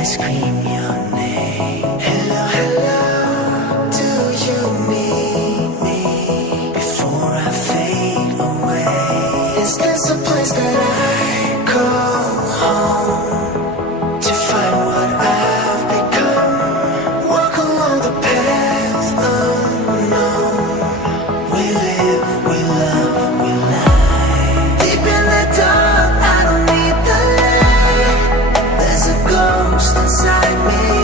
I scream your name. Hello, hello, do you need me before I fade away? Is this a place that I call home to find what I've become? Walk along the path unknown. We live, we love, we lie. Deep in the dark, I don't need the light. There's a ghost inside me.